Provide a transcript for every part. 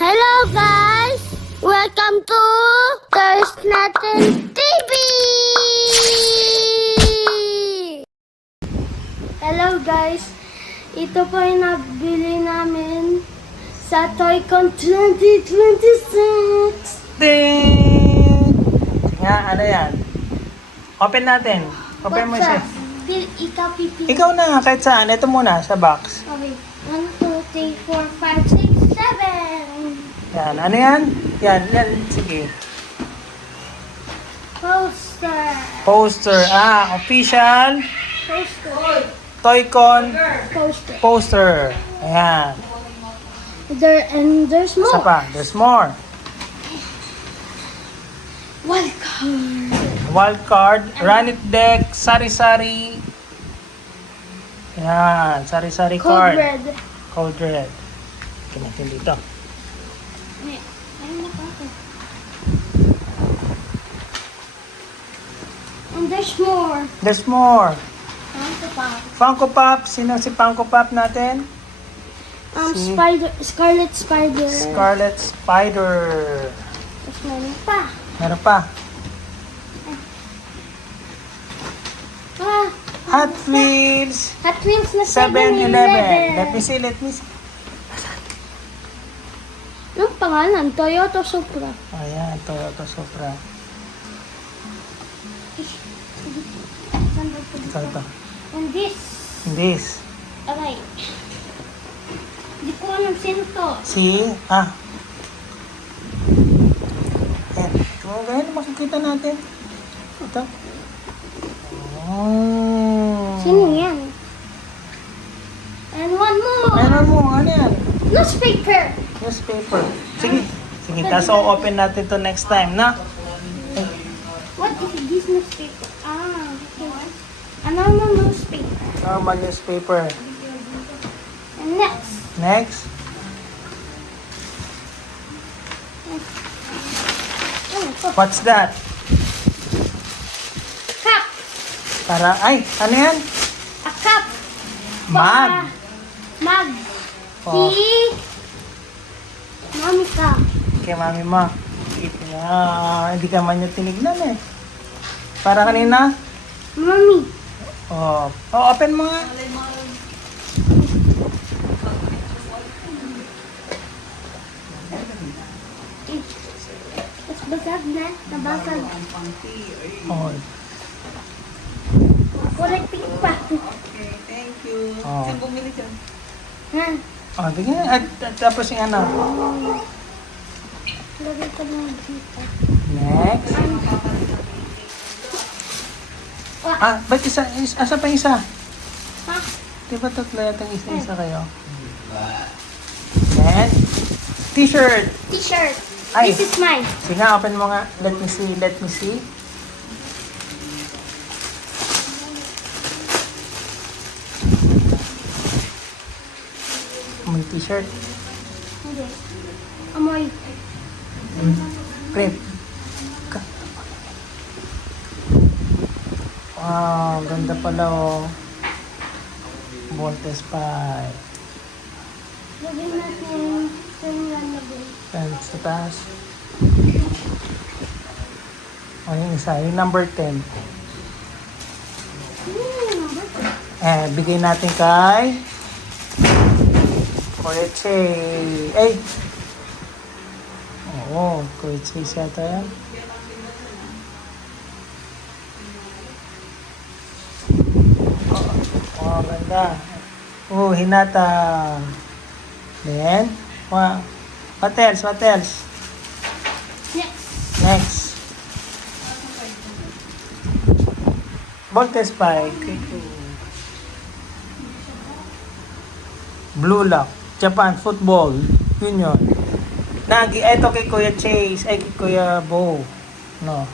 Hello guys! Welcome to Thirst Natin TV! Hello guys! Ito po yung nabili namin sa Toycon 2026! Ding! Nga, ano yan? Open natin. Open mo siya. Ikaw pipili. Ikaw na nga, kahit saan. Ito muna, sa box. Okay. 1, 2, 3, 4, 5, 6, 7! Yan, ano yan? Yan, sige. Poster! Poster. Official Poster! Toycon Poster! poster. Ayan. There's more. Isa pa, there's more. Welcome. Wild card, Run It deck, sari-sari. Yan, sari-sari Code card. red. Code red. Tingnan natin dito. Ayun na pa ako. And there's more. There's more. Ano pa? Funko Pop. Sino si Funko Pop natin? Si- Scarlet Spider. Scarlet Spider. Tapos meron pa. Meron pa. Hot Wheels. Hot Wheels na 7-Eleven. Let me see. Anong pangalan? Toyota Supra. Ayan, Toyota Supra. Saan ba ito? Ito. And this. This. Okay. Hindi ko alam sino to. Ayan. So, ganyan makikita natin. Ito. Oh. Sino yan? And one more. Meron mo, ano yan? Newspaper. Newspaper. Sige. Sige, tapos open natin to next time, na? What is this newspaper? Okay. Another newspaper. Normal newspaper. And next. Next. Ano to? What's that? Cup. Ano yan? A cup. Mug. Mug. Oh. Mami ka. Kay mami mo. Hindi ka man yung tinignan eh. Para kanina? Mami. Open mo nga. Tapos basag na. Nabasag. Oh. Collecting pa. Okay, thank you. Oh. Saan bumili dyan? Ha? Tingnan. At tapos yung ano. Lagay ko lang dito. Next. Ba't asa pa isa? Ha? Di ba tatlo yatang isa kayo? Then, t-shirt. T-shirt. Ay. This is mine. Sige nga, open mo nga. Let me see. May t-shirt. Hindi. Amoy. Print. Wow, ganda pala oh. Voltes 5. Lagay natin sa nilalagay. Yan, sa taas. Yung isa, yung number 10. Bigay natin kay Kuya Che. Oo, Kuya Che yata yan. Ganda. Hinata. Then, what else? Next. Voltes 5. Blue Lock. Japan Football Union. Ito kay Kuya Chase. Kay Kuya Bo. No.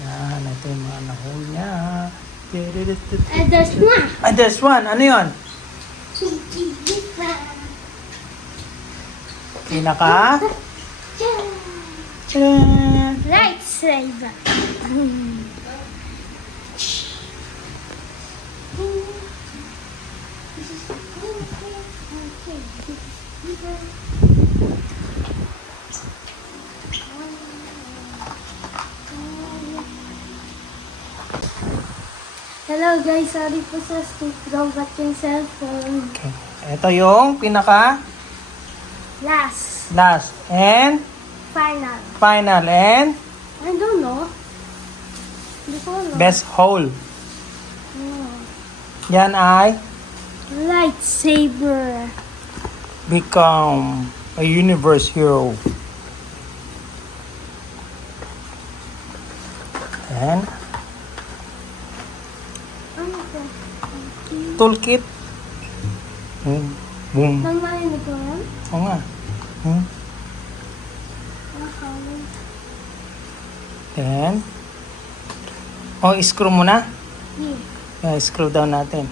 Yan. Ito yung mga nahul niya. And there's one. There's one. Ano yun? Pinaka? Tcharan! Lightsaber. Hello guys, sorry po sa stick robot yung cellphone. Okay. Ito yung pinaka Last. last and Final. final and I don't know. Hindi ko alam. best hole. Oh. Yan ay Lightsaber. become a universe hero. And Ano to? toolkit. Boom. Nang narinig ko yan? Oo nga. Hmm. Okay. Then, screw mo na. Yeah. Screw down natin.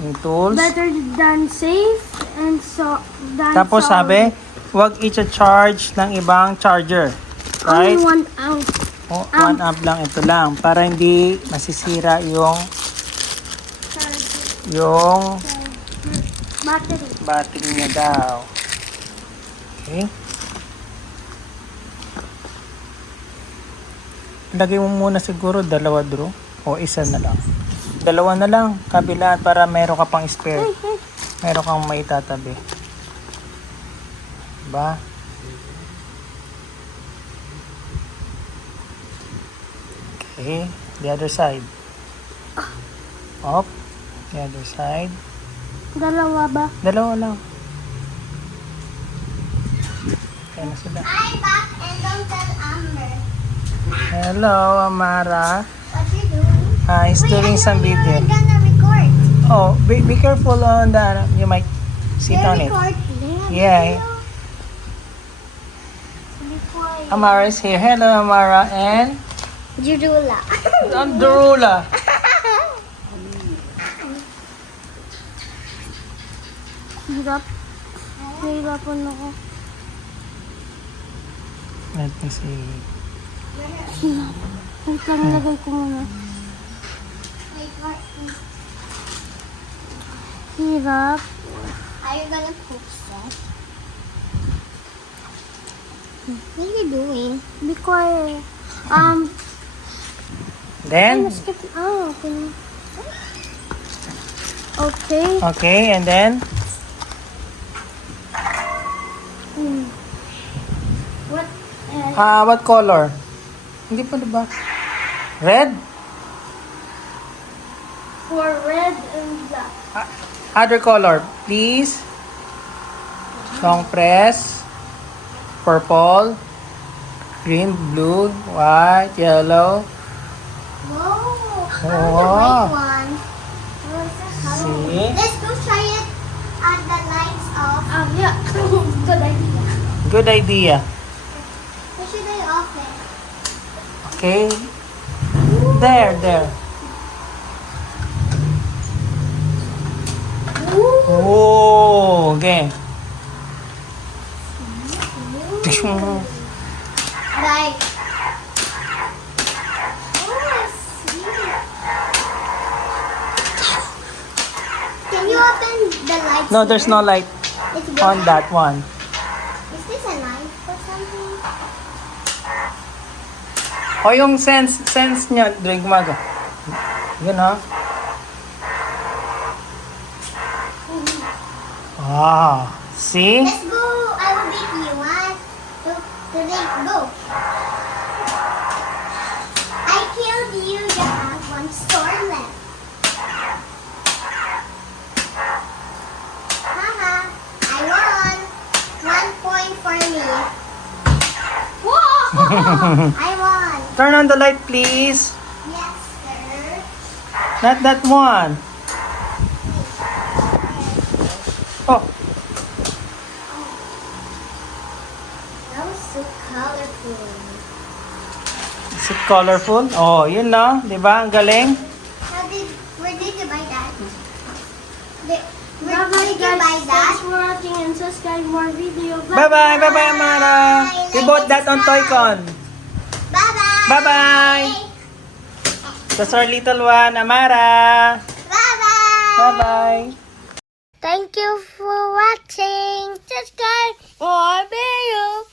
Yung tools. Better than safe and than Tapos sorry. sabi, huwag i-charge ng ibang charger. Right? Only 1 ounce. O, 1 amp lang, ito lang. Para hindi masisira yung Battery. battery niya daw. Okay. Lagay mo muna siguro 2 draw o isa na lang. 2 na lang, kabilaan para meron ka pang spare. Hey, hey. Meron kang maitatabi. Diba? Okay, the other side. Up, the other side. Dalawa ba? 2 lang. Kaya na sila. Hi, back and don't tell Amber. Hello, Amara. What you doing? He's doing some video. We're gonna record. Oh, be careful on the, you might sit on it. Recording. Yeah. Amara is here. Hello, Amara. And Jurula. Andrula. Hirap. Nahirapan ako. Let me see. Hirap. Wait lang, lagay ko muna. Hirap. Are you gonna post that? What are you doing? Be quiet. Then, Skip. Okay. Okay. okay, and then, What? what color? Hindi pa diba? Red? For red and black. Other color, please. Long press. Purple. Green, blue, white, yellow. Whoa! Oh. The white one. See? Let's go try it at the lights off. Yeah. Good idea. Good idea. Where should I off it? Okay. There. Oh, okay. Like. Oh, I see. Can you open the lights? No, there's here? no light It's on broken. that one. Is this a knife or something? O yung sense niya, drink maga. Yun ha. Wow. See? Let's go. I will beat you. 1, 2, 3, go. I killed you. You have 1 sword left. Haha. I won. 1 point for me. Whoa! I won. Turn on the light, please. Yes, sir. Not that one. Oh, That was so colorful. is it colorful? Oh, yun no. Di ba? Ang galing. Where did you buy that? Where Bye-bye did you buy guys. that? Thanks for watching and subscribe more video. Bye-bye. Bye-bye, Amara. We bought that on Toycon. Bye-bye. Bye-bye. That's our little one, Amara. Bye-bye. Bye-bye. Thank you for watching. Subscribe for video.